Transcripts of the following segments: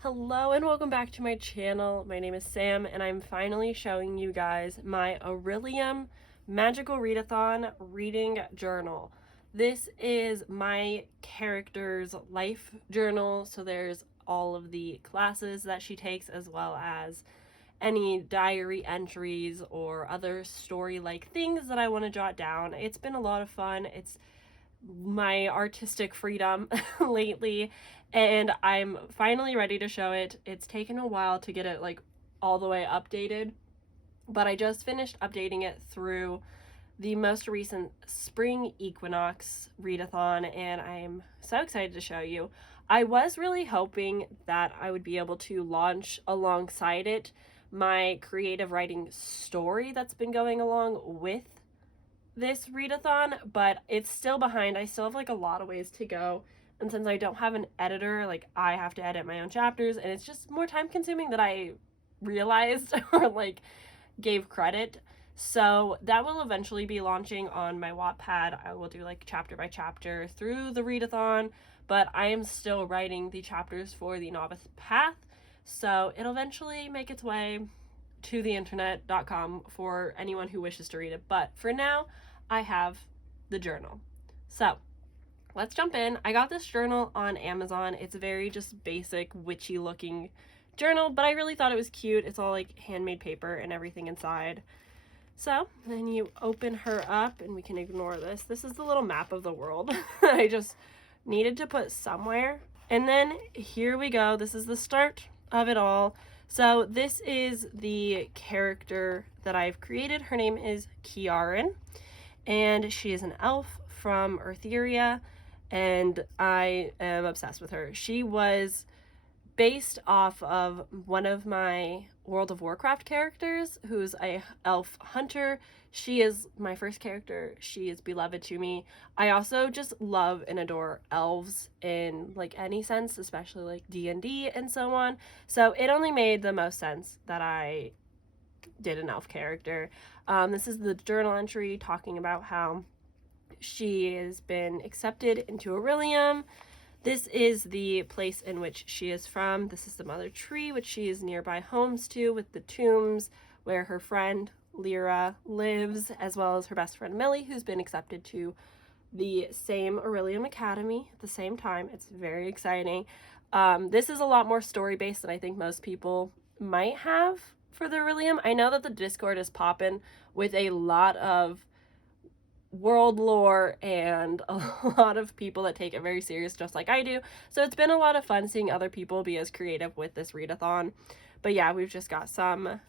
Hello and welcome back to my channel. My name is Sam and I'm finally showing you guys my Orilium Magical Readathon reading journal. This is my character's life journal, so there's all of the classes that she takes as well as any diary entries or other story-like things that I want to jot down. It's been a lot of fun. It's my artistic freedom lately, and I'm finally ready to show it. It's taken a while to get it like all the way updated, but I just finished updating it through the most recent spring equinox readathon, and I'm so excited to show you. I was really hoping that I would be able to launch alongside it my creative writing story that's been going along with this readathon, but it's still behind. I still have like a lot of ways to go. And since I don't have an editor, like I have to edit my own chapters, and it's just more time consuming than I realized or like gave credit. So that will eventually be launching on my Wattpad. I will do like chapter by chapter through the readathon, but I am still writing the chapters for the novice path. So it'll eventually make its way to the internet.com for anyone who wishes to read it. But for now, I have the journal. So let's jump in. I got this journal on Amazon. It's a very just basic witchy looking journal, but I really thought it was cute. It's all like handmade paper and everything inside. So then you open her up, and we can ignore this. This is the little map of the world. I just needed to put somewhere. And then here we go. This is the start of it all. So this is the character that I've created. Her name is Kiaran, and she is an elf from Eartheria, and I am obsessed with her. She was based off of one of my World of Warcraft characters, who's a elf hunter. She is my first character. She is beloved to me. I also just love and adore elves in like any sense, especially like D&D and so on. So it only made the most sense that I did an elf character. This is the journal entry talking about how she has been accepted into Orilium. This is the place in which she is from. This is the mother tree, which she is nearby homes to, with the tombs where her friend Lyra lives, as well as her best friend Millie, who's been accepted to the same Orilium Academy at the same time. It's very exciting. This is a lot more story-based than I think most people might have for the Orilium. I know that the Discord is popping with a lot of world lore and a lot of people that take it very serious, just like I do. So it's been a lot of fun seeing other people be as creative with this readathon. But yeah, we've just got some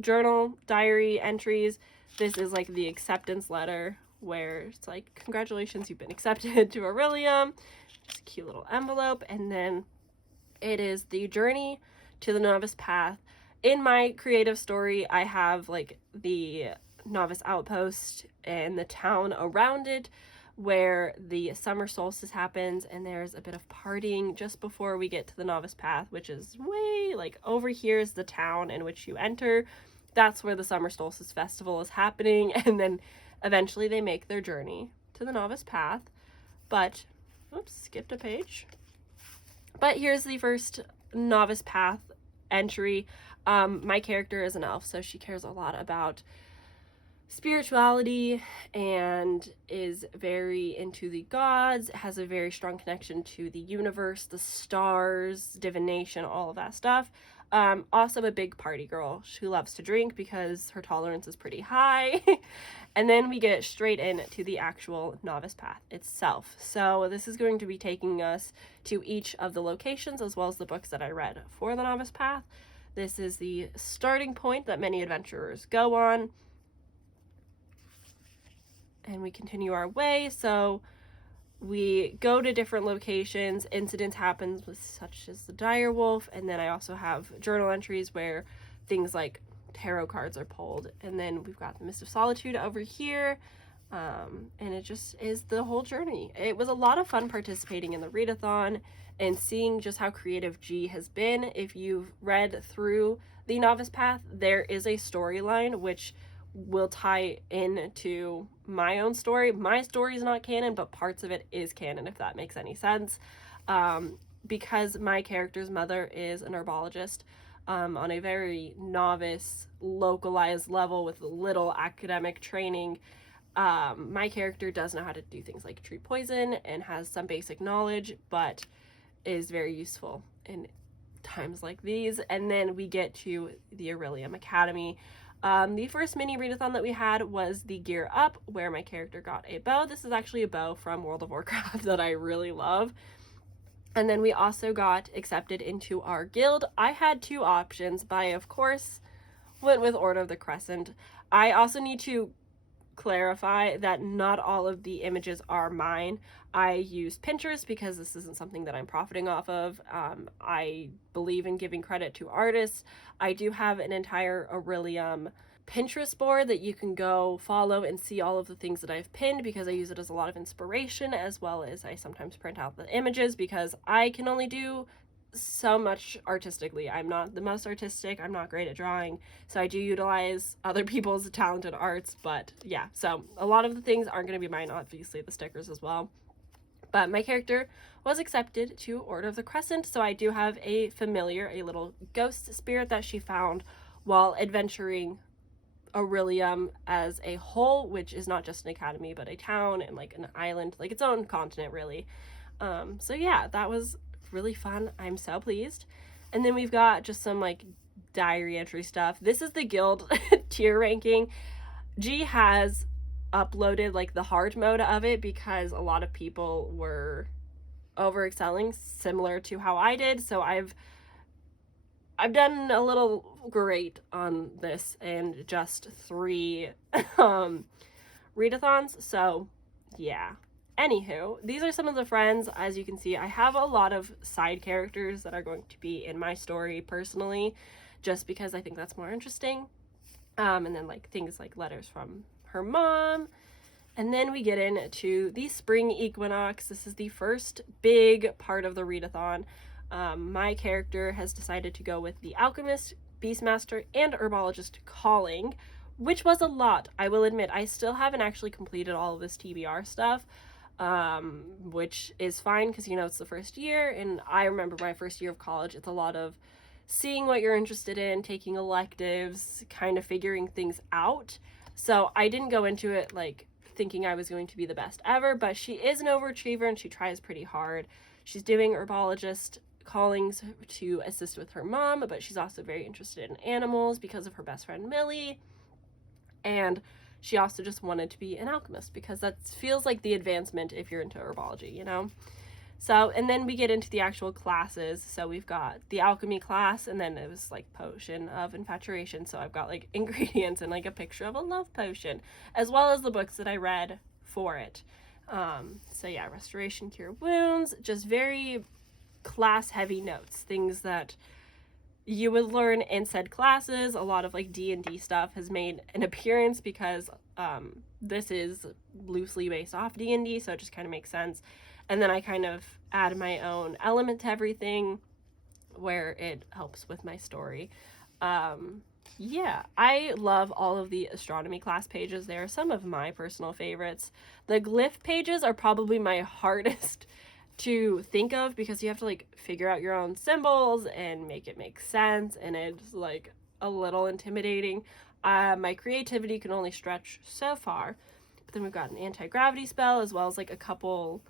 journal diary entries. This is like the acceptance letter where it's like, congratulations, you've been accepted to Orilium. Just a cute little envelope. And then it is the journey to the novice path. In my creative story, I have like the novice outpost and the town around it where the summer solstice happens, and there's a bit of partying just before we get to the novice path, which is way like over here is the town in which you enter. That's where the summer solstice festival is happening, and then eventually they make their journey to the novice path. But oops, skipped a page. But here's the first novice path entry. My character is an elf, so she cares a lot about spirituality and is very into the gods, has a very strong connection to the universe, the stars, divination, all of that stuff. Also a big party girl. She loves to drink because her tolerance is pretty high. And then we get straight into the actual novice path itself. So this is going to be taking us to each of the locations as well as the books that I read for the novice path. This is the starting point that many adventurers go on, and we continue our way. So we go to different locations, incidents happens with such as the dire wolf, and then I also have journal entries where things like tarot cards are pulled. And then we've got the Mist of Solitude over here, and it just is the whole journey. It was a lot of fun participating in the readathon and seeing just how creative G has been. If you've read through the novice path, there is a storyline which will tie into my own story. My story is not canon, but parts of it is canon, if that makes any sense. because my character's mother is an herbologist on a very novice, localized level with little academic training, my character does know how to do things like treat poison and has some basic knowledge, but is very useful in times like these. And then we get to the Orilium Academy. The first mini readathon that we had was the Gear Up, where my character got a bow. This is actually a bow from World of Warcraft that I really love. And then we also got accepted into our guild. I had two options, but I, of course, went with Order of the Crescent. I also need to clarify that not all of the images are mine. I used Pinterest because this isn't something that I'm profiting off of. I believe in giving credit to artists. I do have an entire Orilium Pinterest board that you can go follow and see all of the things that I've pinned, because I use it as a lot of inspiration, as well as I sometimes print out the images because I can only do so much artistically. I'm not the most artistic. I'm not great at drawing, so I do utilize other people's talented arts. But yeah, so a lot of the things aren't going to be mine, obviously the stickers as well. But my character was accepted to Order of the Crescent, so I do have a familiar, a little ghost spirit that she found while adventuring Orilium as a whole, which is not just an academy but a town and like an island, like its own continent really. So yeah, that was really fun. I'm so pleased. And then we've got just some like diary entry stuff. This is the guild tier ranking. G has uploaded like the hard mode of it because a lot of people were over excelling, similar to how I did. So I've done a little great on this and just 3 readathons. So yeah. Anywho, these are some of the friends. As you can see, I have a lot of side characters that are going to be in my story personally, just because I think that's more interesting. And then like things like letters from her mom. And then we get into the spring equinox. This is the first big part of the readathon. My character has decided to go with the alchemist, beastmaster, and herbologist calling, which was a lot. I will admit, I still haven't actually completed all of this TBR stuff, which is fine because, you know, it's the first year, and I remember my first year of college, it's a lot of seeing what you're interested in, taking electives, kind of figuring things out. So I didn't go into it like thinking I was going to be the best ever, but she is an overachiever and she tries pretty hard. She's doing herbologist callings to assist with her mom, but she's also very interested in animals because of her best friend Millie. And she also just wanted to be an alchemist because that feels like the advancement if you're into herbology, you know? So, and then we get into the actual classes. So we've got the alchemy class, and then it was like potion of infatuation. So I've got like ingredients and like a picture of a love potion, as well as the books that I read for it. So yeah, restoration, cure wounds, just very class heavy notes, things that you would learn in said classes. A lot of like D&D stuff has made an appearance because this is loosely based off D&D, so it just kind of makes sense. And then I kind of add my own element to everything where it helps with my story. Yeah, I love all of the astronomy class pages. They are some of my personal favorites. The glyph pages are probably my hardest to think of because you have to like figure out your own symbols and make it make sense, and it's like a little intimidating. My creativity can only stretch so far. But then we've got an anti-gravity spell, as well as like a couple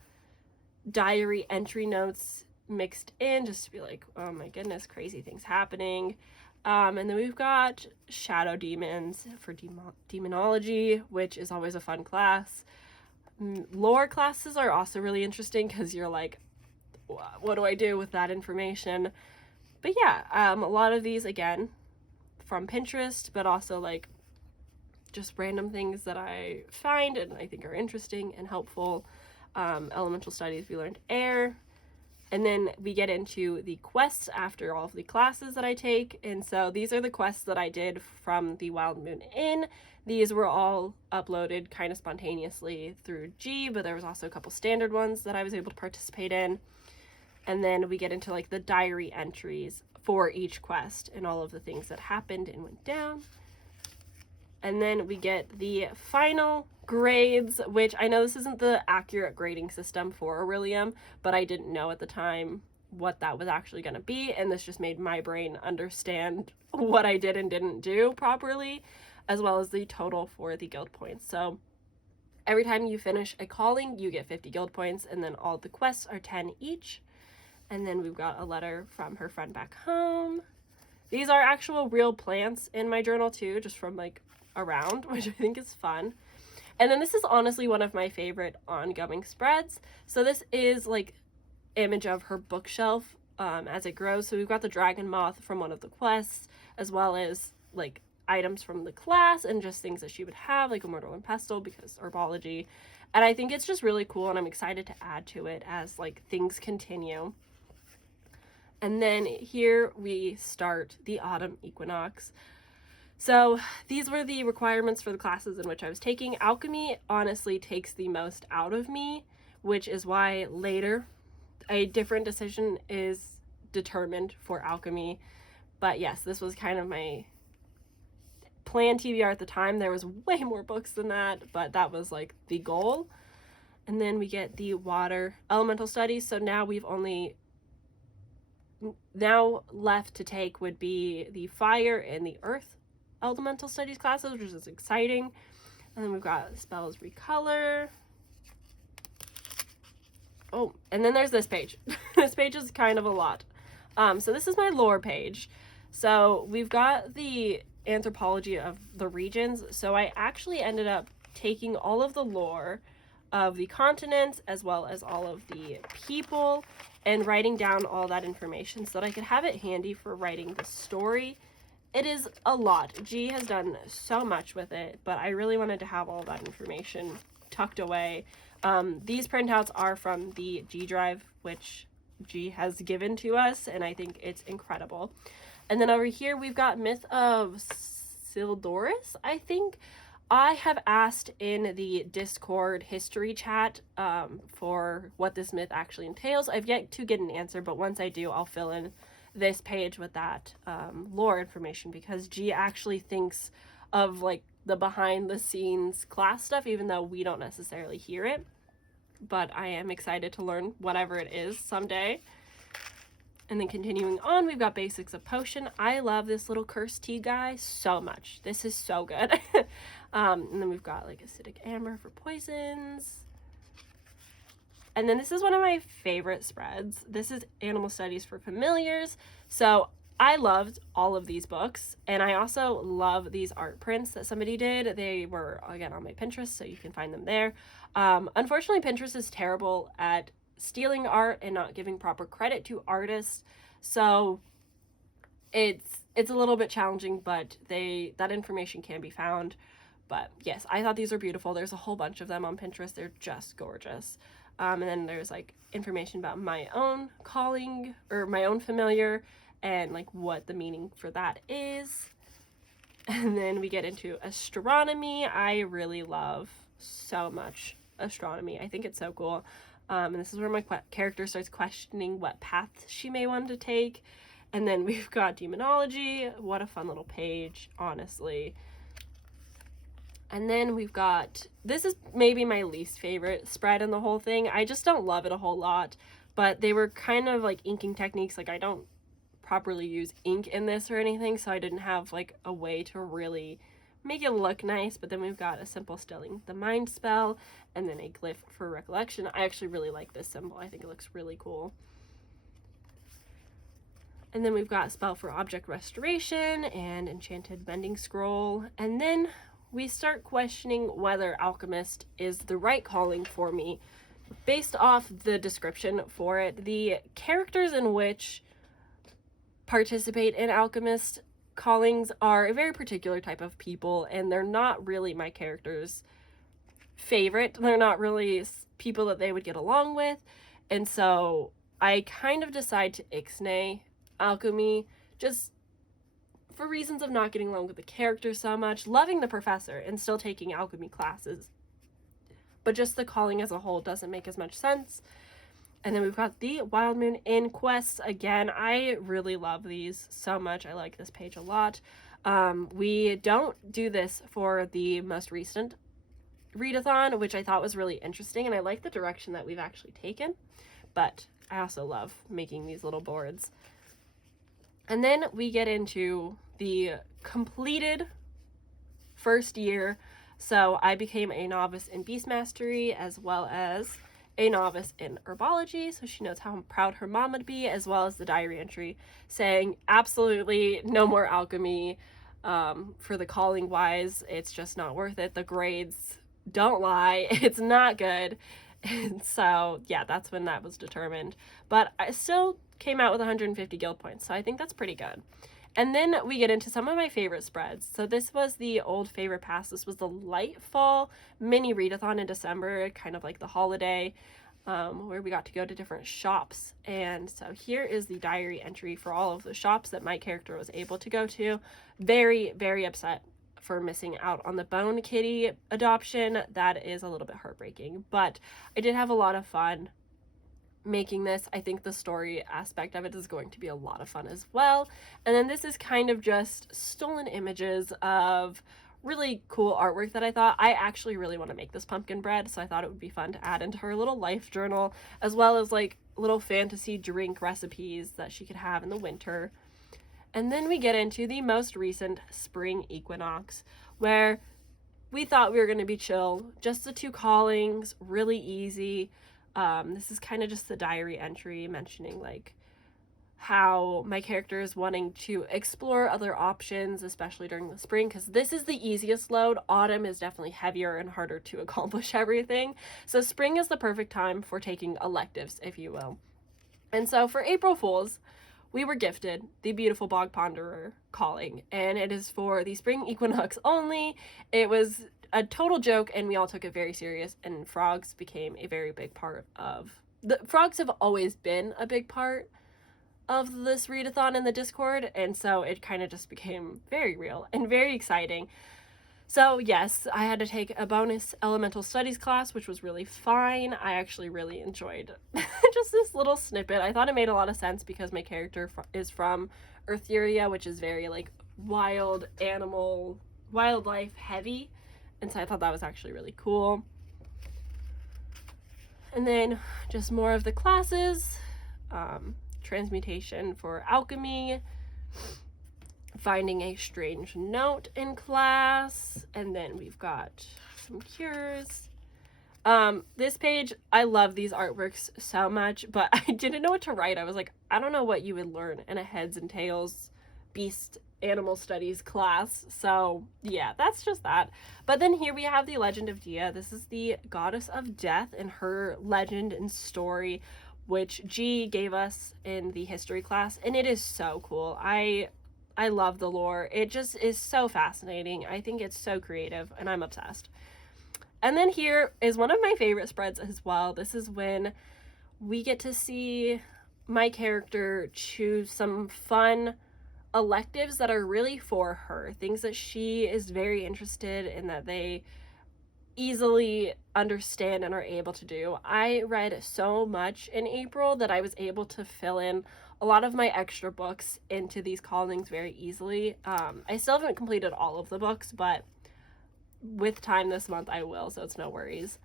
diary entry notes mixed in just to be like, oh my goodness, crazy things happening. And then we've got shadow demons for demonology, which is always a fun class. Lore classes are also really interesting because you're like, what do I do with that information? But yeah, a lot of these, again, from Pinterest, but also like just random things that I find and I think are interesting and helpful. Elemental studies, we learned air. And then we get into the quests after all of the classes that I take. And so these are the quests that I did from the Wild Moon Inn. These were all uploaded kind of spontaneously through G, but there was also a couple standard ones that I was able to participate in. And then we get into like the diary entries for each quest and all of the things that happened and went down. And then we get the final grades, which I know this isn't the accurate grading system for Orilium, but I didn't know at the time what that was actually going to be, and this just made my brain understand what I did and didn't do properly, as well as the total for the guild points. So every time you finish a calling, you get 50 guild points, and then all the quests are 10 each. And then we've got a letter from her friend back home. These are actual real plants in my journal too, just from like around, which I think is fun. And then this is honestly one of my favorite ongoing spreads. So this is like image of her bookshelf as it grows. So we've got the dragon moth from one of the quests, as well as like items from the class and just things that she would have, like a mortar and pestle because herbology. And I think it's just really cool, and I'm excited to add to it as like things continue. And then here we start the autumn equinox. So these were the requirements for the classes in which I was taking. Alchemy honestly takes the most out of me, which is why later a different decision is determined for alchemy. But yes, this was kind of my plan TBR at the time. There was way more books than that, but that was like the goal. And then we get the water elemental studies. So now left to take would be the fire and the earth elemental studies classes, which is exciting. And then we've got spells recolor. Oh, and then there's this page. This page is kind of a lot. So this is my lore page. So we've got the anthropology of the regions. So I actually ended up taking all of the lore of the continents as well as all of the people and writing down all that information so that I could have it handy for writing the story. It is a lot. G has done so much with it, but I really wanted to have all that information tucked away. These printouts are from the G drive, which G has given to us, and I think it's incredible. And then over here, we've got Myth of Sildoris, I think. I have asked in the Discord history chat for what this myth actually entails. I've yet to get an answer, but once I do, I'll fill in this page with that lore information, because G actually thinks of like the behind the scenes class stuff, even though we don't necessarily hear it. But I am excited to learn whatever it is someday. And then continuing on, we've got Basics of Potion. I love this little cursed tea guy so much. This is so good. And then we've got like acidic amber for poisons. And then this is one of my favorite spreads. This is Animal Studies for Familiars. So I loved all of these books, and I also love these art prints that somebody did. They were, again, on my Pinterest, so you can find them there. Unfortunately, Pinterest is terrible at stealing art and not giving proper credit to artists, so it's a little bit challenging, but that information can be found. But yes, I thought these were beautiful. There's a whole bunch of them on Pinterest. They're just gorgeous. And then there's like information about my own calling or my own familiar and like what the meaning for that is. And then we get into astronomy. I really love so much astronomy. I think it's so cool. And this is where my character starts questioning what path she may want to take. And then we've got demonology. What a fun little page, honestly. And then we've got, this is maybe my least favorite spread in the whole thing. I just don't love it a whole lot, but they were kind of like inking techniques. Like I don't properly use ink in this or anything, so I didn't have like a way to really make it look nice. But then we've got a simple stilling the mind spell, and then a glyph for recollection. I actually really like this symbol. I think it looks really cool. And then we've got a spell for object restoration and enchanted bending scroll. And then we start questioning whether alchemist is the right calling for me based off the description for it. The characters in which participate in alchemist callings are a very particular type of people, and they're not really my character's favorite. They're not really people that they would get along with, and so I kind of decide to ixnay alchemy just for reasons of not getting along with the character so much, loving the professor and still taking alchemy classes, but just the calling as a whole doesn't make as much sense. And then we've got the Wild Moon Inn quests. Again, I really love these so much. I like this page a lot. We don't do this for the most recent readathon, which I thought was really interesting, and I like the direction that we've actually taken. But I also love making these little boards. And then we get into the completed first year. So I became a novice in beast mastery as well as a novice in herbology, so she knows how proud her mom would be, as well as the diary entry saying absolutely no more alchemy. For the calling wise, it's just not worth it. The grades don't lie, it's not good. And so yeah, that's when that was determined, but I still came out with 150 guild points, so I think that's pretty good. And then we get into some of my favorite spreads. So this was the old favorite pass. This was the Lightfall mini readathon in December, kind of like the holiday, where we got to go to different shops. And so here is the diary entry for all of the shops that my character was able to go to. Very, very upset for missing out on the Bone Kitty adoption. That is a little bit heartbreaking, but I did have a lot of fun making this. I think the story aspect of it is going to be a lot of fun as well. And then this is kind of just stolen images of really cool artwork that I thought I actually really want to make this pumpkin bread, so I thought it would be fun to add into her little life journal, as well as like little fantasy drink recipes that she could have in the winter. And then we get into the most recent spring equinox, where we thought we were going to be chill, just the 2 callings, really easy. This is kind of just the diary entry mentioning like how my character is wanting to explore other options, especially during the spring, because this is the easiest load. Autumn is definitely heavier and harder to accomplish everything. So spring is the perfect time for taking electives, if you will. And so for April Fools, we were gifted the beautiful Bog Ponderer calling, and it is for the spring equinox only. It was a total joke, and we all took it very serious, and frogs became a very big part of the frogs have always been a big part of this readathon in the Discord, and so it kind of just became very real and very exciting. So yes, I had to take a bonus elemental studies class, which was really fine. I actually really enjoyed just this little snippet. I thought it made a lot of sense because my character is from Eartheria, which is very like wild animal, wildlife heavy. And so I thought that was actually really cool. And then just more of the classes, transmutation for alchemy, finding a strange note in class, and then we've got some cures. This page, I love these artworks so much, but I didn't know what to write. I was like, I don't know what you would learn in a heads and tails beast animal studies class. So yeah, that's just that. But then here we have the Legend of Dia. This is the goddess of death and her legend and story, which G gave us in the history class, and it is so cool. I love the lore. It just is so fascinating. I think it's so creative, and I'm obsessed. And then here is one of my favorite spreads as well. This is when we get to see my character choose some fun electives that are really for her, things that she is very interested in, that they easily understand and are able to do. I read so much in April that I was able to fill in a lot of my extra books into these callings very easily. I still haven't completed all of the books, but with time this month I will, so it's no worries.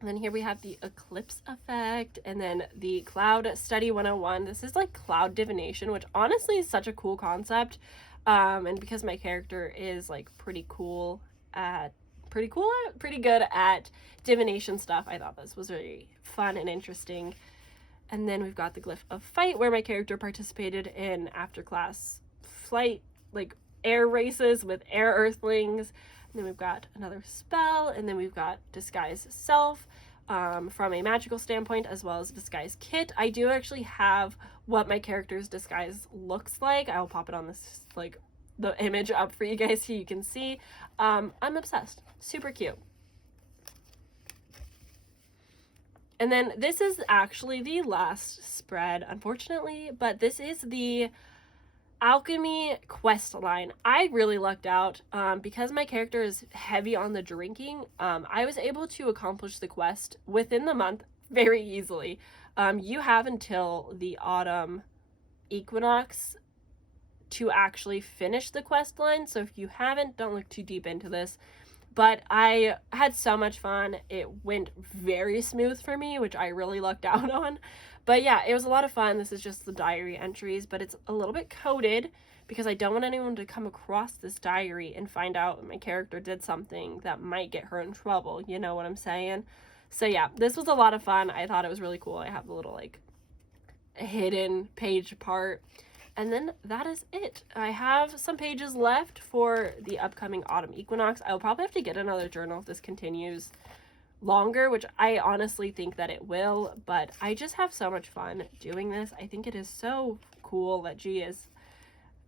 And then here we have the eclipse effect, and then the cloud study 101. This is like cloud divination, which honestly is such a cool concept. And because my character is like pretty good at divination stuff, I thought this was very fun and interesting. And then we've got the glyph of fight, where my character participated in after class flight, like air races with air earthlings. And then we've got another spell, and then we've got disguise self from a magical standpoint, as well as disguise kit. I do actually have what my character's disguise looks like. I'll pop it on this, like, the image up for you guys so you can see. I'm obsessed. Super cute. And then this is actually the last spread, unfortunately, but this is the alchemy quest line. I really lucked out because my character is heavy on the drinking. I was able to accomplish the quest within the month very easily. You have until the autumn equinox to actually finish the quest line, so if you haven't, don't look too deep into this. But I had so much fun. It went very smooth for me, which I really lucked out on. But yeah, it was a lot of fun. This is just the diary entries, but it's a little bit coded because I don't want anyone to come across this diary and find out my character did something that might get her in trouble. You know what I'm saying? So yeah, this was a lot of fun. I thought it was really cool. I have the little like hidden page part. And then that is it. I have some pages left for the upcoming autumn equinox. I'll probably have to get another journal if this continues longer, which I honestly think that it will, but I just have so much fun doing this. I think it is so cool that G is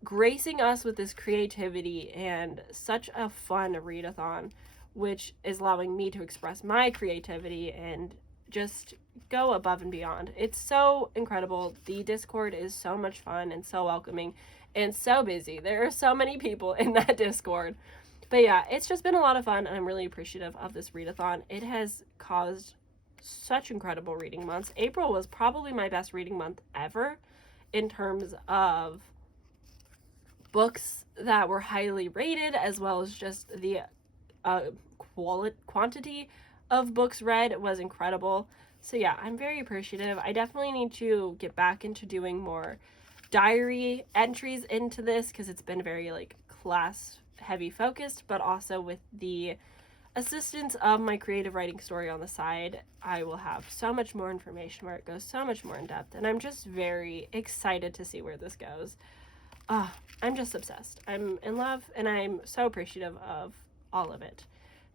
gracing us with this creativity and such a fun readathon, which is allowing me to express my creativity and just go above and beyond. It's so incredible. The Discord is so much fun and so welcoming and so busy. There are so many people in that Discord. But yeah, it's just been a lot of fun, and I'm really appreciative of this readathon. It has caused such incredible reading months. April was probably my best reading month ever in terms of books that were highly rated, as well as just the quantity of books read was incredible. So yeah, I'm very appreciative. I definitely need to get back into doing more diary entries into this because it's been very like class heavy focused, but also with the assistance of my creative writing story on the side, I will have so much more information where it goes so much more in depth, and I'm just very excited to see where this goes. I'm just obsessed. I'm in love, and I'm so appreciative of all of it.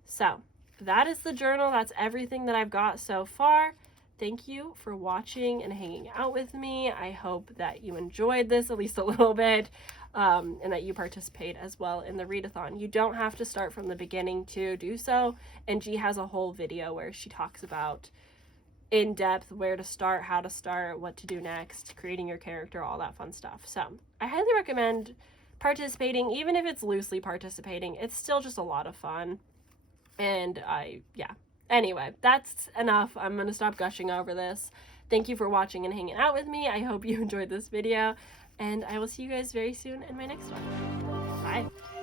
So that is the journal. That's everything that I've got so far. Thank you for watching and hanging out with me. I hope that you enjoyed this at least a little bit, and that you participate as well in the readathon. You don't have to start from the beginning to do so, and G has a whole video where she talks about in depth where to start, how to start, what to do next, creating your character, all that fun stuff. So I highly recommend participating. Even if it's loosely participating, it's still just a lot of fun. And yeah. Anyway, that's enough. I'm gonna stop gushing over this. Thank you for watching and hanging out with me. I hope you enjoyed this video, and I will see you guys very soon in my next one. Bye.